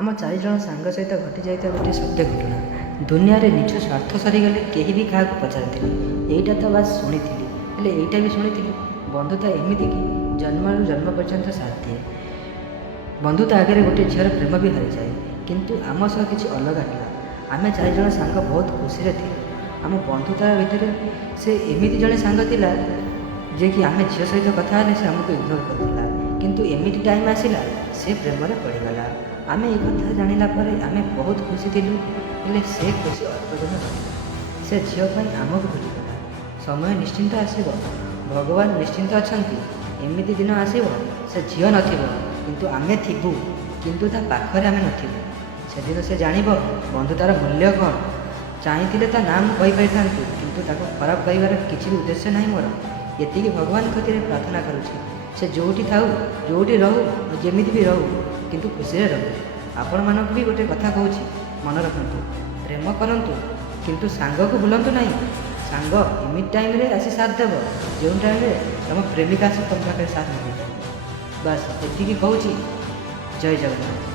ଆମ ଚାରିଜଣ ସାଙ୍ଗ ସହିତ ଘଟି ଯାଇଥିବା ଗୋଟିଏ ସତ୍ୟ ଘଟଣା। ଦୁନିଆରେ ନିଜ ସ୍ୱାର୍ଥ ସରିଗଲେ କେହି ବି କାହାକୁ ପଚାରନ୍ତିନି। ଏଇଟା ତ ବାସ୍ ଶୁଣିଥିଲି, ହେଲେ ଏଇଟା ବି ଶୁଣିଥିଲି ବନ୍ଧୁତା ଏମିତି କି ଜନ୍ମରୁ ଜନ୍ମ ପର୍ଯ୍ୟନ୍ତ ସାଥ ଦିଏ। ବନ୍ଧୁତା ଆଗରେ ଗୋଟିଏ ଝିଅର ପ୍ରେମ ବି ହାରିଯାଏ। କିନ୍ତୁ ଆମ ସହ କିଛି ଅଲଗା ଥିଲା। ଆମେ ଚାରିଜଣ ସାଙ୍ଗ ବହୁତ ଖୁସିରେ ଥିଲୁ। ଆମ ବନ୍ଧୁତା ଭିତରେ ସେ ଏମିତି ଜଣେ ସାଙ୍ଗ ଥିଲା ଯିଏକି ଆମେ ଝିଅ ସହିତ କଥା ହେଲେ ସେ ଆମକୁ ଇଗ୍ନୋର କରୁଥିଲା। କିନ୍ତୁ ଏମିତି ଟାଇମ୍ ଆସିଲା ସେ ପ୍ରେମରେ ପଡ଼ିଗଲା। ଆମେ ଏ କଥା ଜାଣିଲା ପରେ ଆମେ ବହୁତ ଖୁସି ଥିଲୁ, ହେଲେ ସେ ଖୁସି ଅଳ୍ପ ଦିନ ରହିଲା। ସେ ଝିଅ ପାଇଁ ଆମକୁ ଭୁଲିଗଲା। ସମୟ ନିଶ୍ଚିନ୍ତ ଆସିବ, ଭଗବାନ ନିଶ୍ଚିନ୍ତ ଅଛନ୍ତି। ଏମିତି ଦିନ ଆସିବ ସେ ଝିଅ ନଥିବ କିନ୍ତୁ ଆମେ ଥିବୁ, କିନ୍ତୁ ତା ପାଖରେ ଆମେ ନଥିବୁ। ସେଦିନ ସେ ଜାଣିବ ବନ୍ଧୁତାର ମୂଲ୍ୟ କ'ଣ। ଚାହିଁଥିଲେ ତା ନାଁ ମୁଁ କହିପାରିଥାନ୍ତି, କିନ୍ତୁ ତାକୁ ଖରାପ କହିବାର କିଛି ବି ଉଦ୍ଦେଶ୍ୟ ନାହିଁ ମୋର। ଏତିକି ଭଗବାନଙ୍କ କତିରେ ପ୍ରାର୍ଥନା କରୁଛି ସେ ଯେଉଁଠି ଥାଉ, ଯେଉଁଠି ରହୁ, ଯେମିତି ବି ରହୁ, କିନ୍ତୁ ଖୁସିରେ ରହୁ। ଆପଣମାନଙ୍କୁ ବି ଗୋଟେ କଥା କହୁଛି, ମନେ ରଖନ୍ତୁ, ପ୍ରେମ କରନ୍ତୁ କିନ୍ତୁ ସାଙ୍ଗକୁ ଭୁଲନ୍ତୁ ନାହିଁ। ସାଙ୍ଗ ଏମିତି ଟାଇମ୍ରେ ଆସି ସାଥ ଦେବ ଯେଉଁ ଟାଇମ୍ରେ ତୁମ ପ୍ରେମିକା ଆସି ତୁମ ପାଖରେ ସାଥ ନେବ। ବାସ୍ ଏତିକି କହୁଛି। ଜୟ ଜଗନ୍ନାଥ।